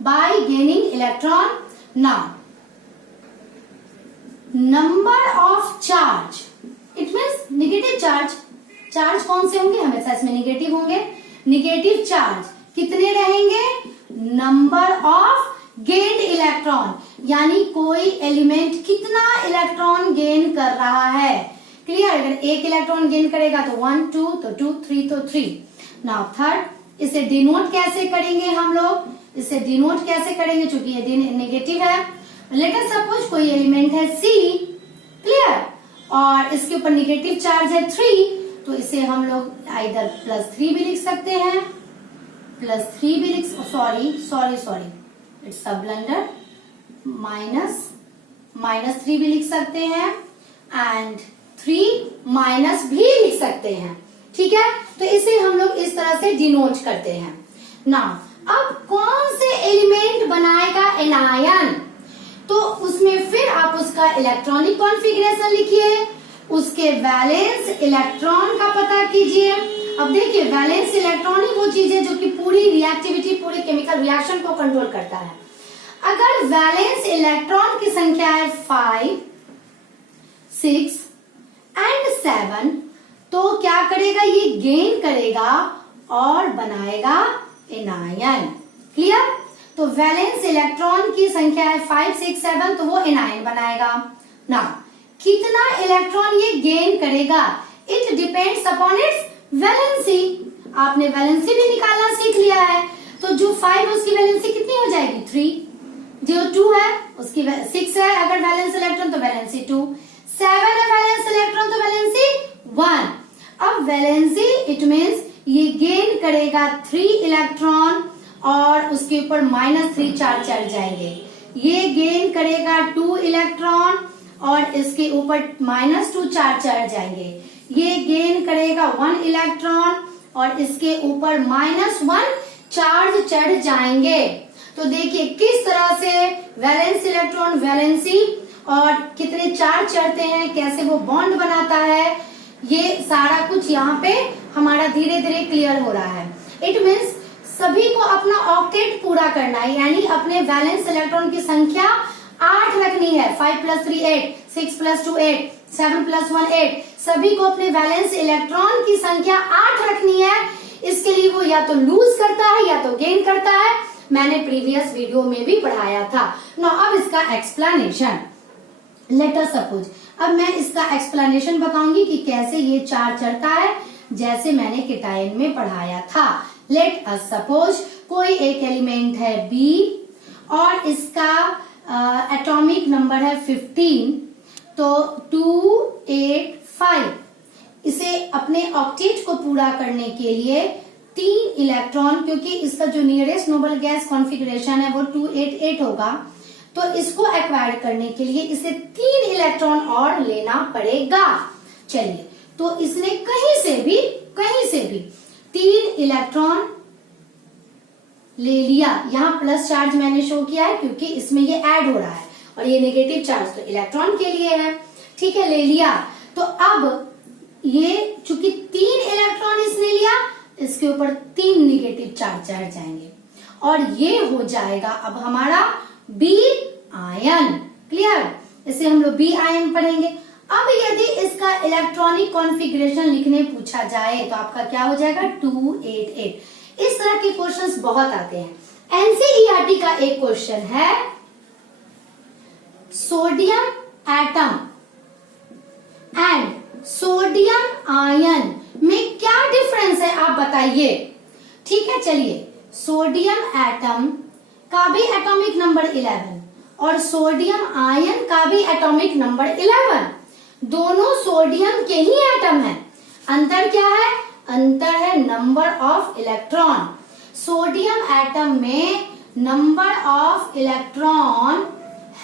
bye gaining electron. Now number of charge, it means negative charge. Charge कौन से होंगे, हमेशा इसमें निगेटिव होंगे। निगेटिव चार्ज कितने रहेंगे, नंबर ऑफ गेन्ड इलेक्ट्रॉन, यानी कोई एलिमेंट कितना इलेक्ट्रॉन गेन कर रहा है। क्लियर। अगर 1 इलेक्ट्रॉन गेन करेगा तो 1, 2 तो 2, 3 तो 3। नाउ थर्ड, इसे डिनोट कैसे करेंगे हम लोग, इसे डिनोट कैसे करेंगे, चूंकि ये नेगेटिव है। लेट अस सपोज कोई एलिमेंट है C, क्लियर, और इसके ऊपर नेगेटिव चार्ज है 3, तो इसे हम लोग आइदर +3 भी लिख सकते हैं, +3 भी लिख, सॉरी इट्स अ ब्लंडर, -3 भी लिख सकते हैं एंड 3 माइनस भी लिख सकते हैं। ठीक है, तो इसे हम लोग इस तरह से डिनोट करते हैं। नाउ अब कौन से एलिमेंट बनाएगा एनायन, तो उसमें फिर आप उसका इलेक्ट्रॉनिक कॉन्फ़िगरेशन लिखिए, उसके वैलेंस इलेक्ट्रॉन का पता कीजिए। अब देखिए वैलेंस इलेक्ट्रॉन ही वो चीज है जो कि पूरी रिएक्टिविटी, पूरे केमिकल रिएक्शन को कंट्रोल करता है। अगर वैलेंस इलेक्ट्रॉन की संख्या है 5, 6 एंड 7, तो क्या करेगा, ये गेन करेगा और बनाएगा एनायन। क्लियर? तो वैलेंस इलेक्ट्रॉन की संख्या है 5, 6, 7, तो वो एनायन बनाएगा। ना कितना इलेक्ट्रॉन ये गेन करेगा, it depends upon its valency. आपने वैलेंसी भी निकालना सीख लिया है, तो जो 5 उसकी वैलेंसी कितनी हो जाएगी, 3। जो 2 है उसकी 6 है अगर वैलेंस इलेक्ट्रॉन, तो वैलेंसी 2। 7 है वैलेंस इलेक्ट्रॉन, तो वैलेंसी 1। अब वैलेंसी इट मीन्स ये गेन करेगा 3 इलेक्ट्रॉन और उसके ऊपर -3 चार्ज चढ़ जाएंगे। ये गेन करेगा 2 इलेक्ट्रॉन और इसके ऊपर -2 चार्ज चढ़ जाएंगे। ये गेन करेगा 1 इलेक्ट्रॉन और इसके ऊपर -1 चार्ज चढ़ जाएंगे। तो देखिए किस तरह से वैलेंस इलेक्ट्रॉन वैलेंसी और कितने चार्ज चढ़ते हैं, कैसे वो बॉन्ड बनाता है, ये सारा कुछ यहाँ पे हमारा धीरे धीरे क्लियर हो रहा है। इट मीन्स सभी को अपना ऑक्टेट पूरा करना है, यानी अपने वैलेंस इलेक्ट्रॉन की संख्या 8 रखनी है। 5 + 3 8, 6 + 2 8, 7 + 1 8। सभी को अपने वैलेंस इलेक्ट्रॉन की संख्या 8 रखनी है। इसके लिए वो या तो लूज करता है या तो गेन करता है, मैंने प्रीवियस वीडियो में भी पढ़ाया था। नो अब इसका एक्सप्लेनेशन, लेट अस सपोज, अब मैं इसका एक्सप्लेनेशन बताऊंगी कि कैसे ये चार्ज चढ़ता है, जैसे मैंने केटायन में पढ़ाया था। लेट अस सपोज कोई एक एलिमेंट है B और इसका एटॉमिक नंबर है 15, तो 2 8 5। इसे अपने ऑक्टेट को पूरा करने के लिए 3 इलेक्ट्रॉन, क्योंकि इसका जो नियरेस्ट नोबल गैस कॉन्फ़िगरेशन है वो 288 होगा, तो इसको एक्वायर करने के लिए इसे 3 इलेक्ट्रॉन और लेना पड़ेगा। चलिए, तो इसने कहीं से भी 3 इलेक्ट्रॉन ले लिया। यहाँ प्लस चार्ज मैंने शो किया है क्योंकि इसमें ये ऐड हो रहा है और ये नेगेटिव चार्ज तो इलेक्ट्रॉन के लिए है। ठीक है, ले लिया। तो अब ये चूंकि 3 इलेक्ट्रॉन इसने लिया, इसके ऊपर 3 नेगेटिव चार्ज चढ़ जाएंगे और ये हो जाएगा अब हमारा बी आयन। क्लियर? इसे हम लोग बी आयन पढ़ेंगे। अब यदि इसका इलेक्ट्रॉनिक कॉन्फ़िगरेशन लिखने पूछा जाए तो आपका क्या हो जाएगा, 288। इस तरह के क्वेश्चंस बहुत आते हैं। एनसीईआरटी का एक क्वेश्चन है, sodium atom and sodium ion में क्या डिफरेंस है, आप बताइए। ठीक है, चलिए, सोडियम एटम का भी एटॉमिक नंबर 11 और सोडियम आयन का भी एटॉमिक नंबर 11, दोनों सोडियम के ही एटम हैं। अंतर क्या है? अंतर है number of electron. Sodium atom में नंबर ऑफ इलेक्ट्रॉन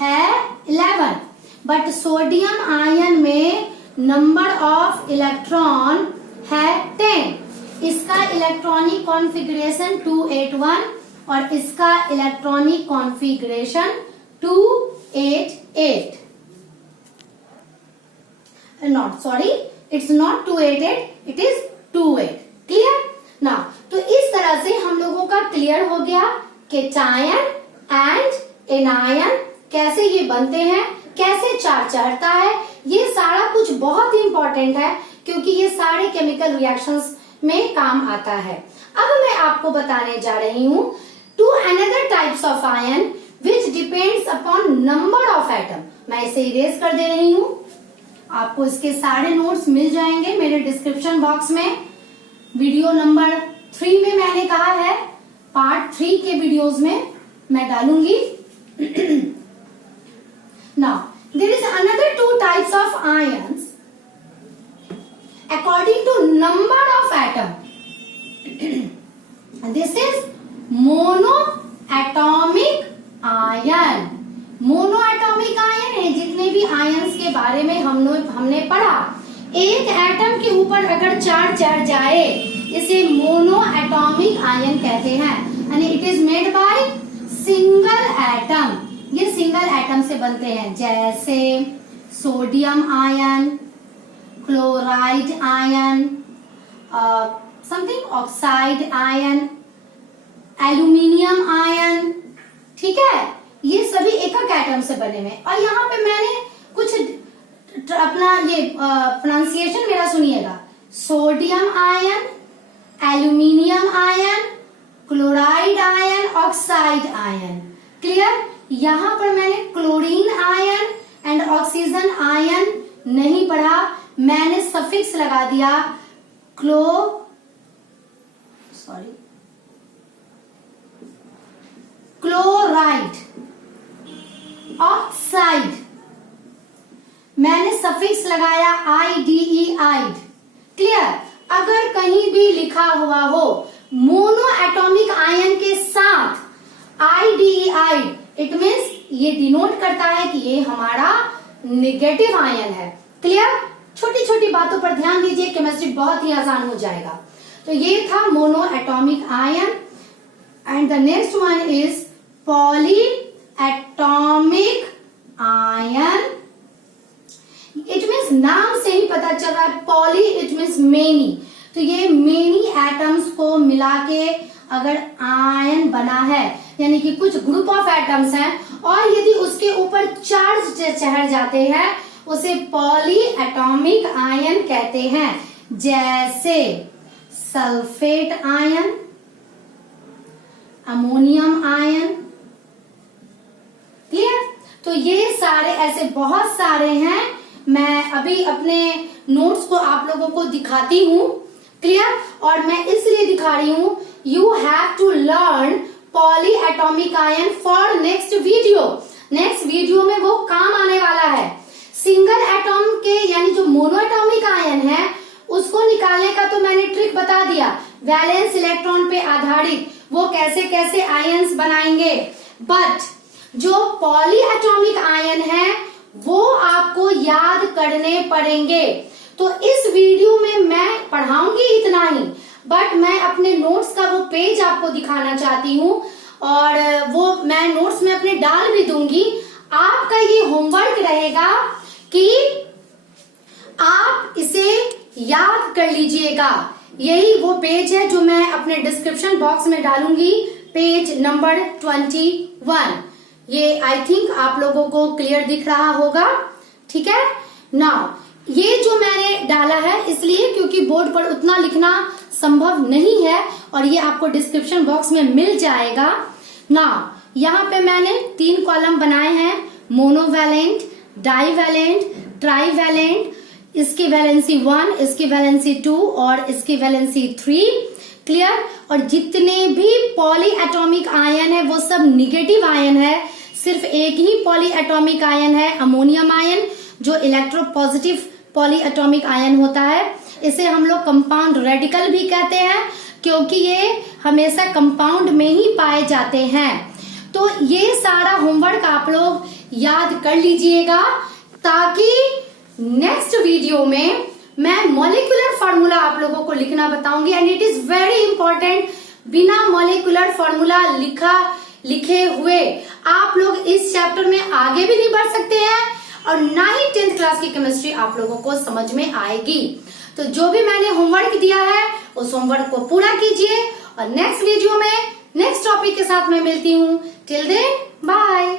है 11, बट सोडियम आयन में नंबर ऑफ इलेक्ट्रॉन है 10। इसका इलेक्ट्रॉनिक कॉन्फ़िगरेशन 281 और इसका electronic configuration 288। Not sorry, it's not 288, it is 28। Clear ना? तो इस तरह से हम लोगों का क्लियर हो गया केटायन एंड एनायन कैसे ये बनते हैं, कैसे चार्ज चढ़ता है। ये सारा कुछ बहुत इंपॉर्टेंट है क्योंकि ये सारे केमिकल रिएक्शंस में काम आता है। अब मैं आपको बताने जा रही हूँ to another types of ion which depends upon number of atom. मैं इसे इरेज कर दे रही हूँ, आपको इसके सारे नोट्स मिल जाएंगे मेरे डिस्क्रिप्शन बॉक्स में। वीडियो नंबर 3 में मैंने कहा है, पार्ट 3 के वीडियोस में मैं डालूंगी। Now there is another 2 types of ions according to number of atom. This is monoatomic ion. Mono भी आयंस के बारे में हमने पढ़ा। एक एटम के ऊपर अगर चार्ज चढ़ जाए इसे मोनो एटॉमिक आयन कहते हैं, यानी it is made by single atom. ये सिंगल एटम से बनते हैं, जैसे sodium ion, chloride ion, something oxide ion, aluminium ion. ठीक है, ये सभी एकक एटम से बने हुए। और यहाँ पे मैंने कुछ अपना ये प्रोनाउंसिएशन मेरा सुनिएगा, sodium ion, aluminium ion, chloride ion, oxide ion. Clear? यहाँ पर मैंने chlorine ion and oxygen ion नहीं पढ़ा, मैंने सफिक्स लगा दिया क्लोराइड, ऑक्साइड, मैंने सफिक्स लगाया आईडीई-आइड। क्लियर? अगर कहीं भी लिखा हुआ हो मोनो एटॉमिक आयन के साथ आईडीई-आइड, इट मीन्स ये डिनोट करता है कि ये हमारा नेगेटिव आयन है। क्लियर? छोटी छोटी बातों पर ध्यान दीजिए, केमिस्ट्री बहुत ही आसान हो जाएगा। तो ये था mono atomic ion. And the next one is poly atomic ion. It means नाम से ही पता चल रहा है, पॉली इट मीन्स मेनी। तो ये मेनी एटम्स को मिला के अगर आयन बना है, यानी कि कुछ ग्रुप ऑफ एटम्स हैं और यदि उसके ऊपर चार्ज चढ़ जाते हैं उसे पॉली एटॉमिक आयन कहते हैं, जैसे sulphate ion, ammonium ion. Clear? तो ये सारे ऐसे बहुत सारे हैं, मैं अभी अपने नोट्स को आप लोगों को दिखाती हूँ। क्लियर? और मैं इसलिए दिखा रही हूँ, you have to learn polyatomic ion for next video. Next video में वो काम आने वाला है। सिंगल एटॉम के यानी जो मोनो एटॉमिक आयन है उसको निकालने का तो मैंने ट्रिक बता दिया, वैलेंस इलेक्ट्रॉन पे आधारित वो कैसे कैसे आयन्स बनाएंगे। बट जो पॉली एटॉमिक आयन है वो आपको याद करने पड़ेंगे। तो इस वीडियो में मैं पढ़ाऊंगी इतना ही, बट मैं अपने नोट्स का वो पेज आपको दिखाना चाहती हूँ और वो मैं नोट्स में अपने डाल भी दूंगी। आपका ये होमवर्क रहेगा कि आप इसे याद कर लीजिएगा। यही वो पेज है जो मैं अपने डिस्क्रिप्शन बॉक्स में डालूंगी, पेज नंबर 21। ये आई थिंक आप लोगों को क्लियर दिख रहा होगा। ठीक है, नाउ ये जो मैंने डाला है इसलिए क्योंकि बोर्ड पर उतना लिखना संभव नहीं है और ये आपको डिस्क्रिप्शन बॉक्स में मिल जाएगा। नाउ यहाँ पे मैंने 3 कॉलम बनाए हैं, मोनोवैलेंट, डाईवैलेंट, ट्राईवैलेंट, इसकी वैलेंसी 1, इसकी वैलेंसी 2 और इसकी वैलेंसी 3। क्लियर? और जितने भी पॉली एटॉमिक आयन है वो सब निगेटिव आयन है। सिर्फ एक ही पॉली एटॉमिक आयन है, अमोनियम आयन, जो इलेक्ट्रोपॉजिटिव पॉली एटॉमिक आयन होता है। इसे हम लोग कंपाउंड रेडिकल भी कहते हैं क्योंकि ये हमेशा कंपाउंड में ही पाए जाते हैं। तो ये सारा होमवर्क आप लोग याद कर लीजिएगा ताकि नेक्स्ट वीडियो में मैं मॉलिक्यूलर फार्मूला आप लोगों को लिखना बताऊंगी। And it is very important, बिना मॉलिक्यूलर फार्मूला लिखे हुए आप लोग इस चैप्टर में आगे भी नहीं बढ़ सकते हैं और ना ही 10th क्लास की केमिस्ट्री आप लोगों को समझ में आएगी। तो जो भी मैंने होमवर्क दिया है उस होमवर्क को पूरा कीजिए और नेक्स्ट वीडियो में नेक्स्ट टॉपिक के साथ मैं मिलती हूँ। Till then bye.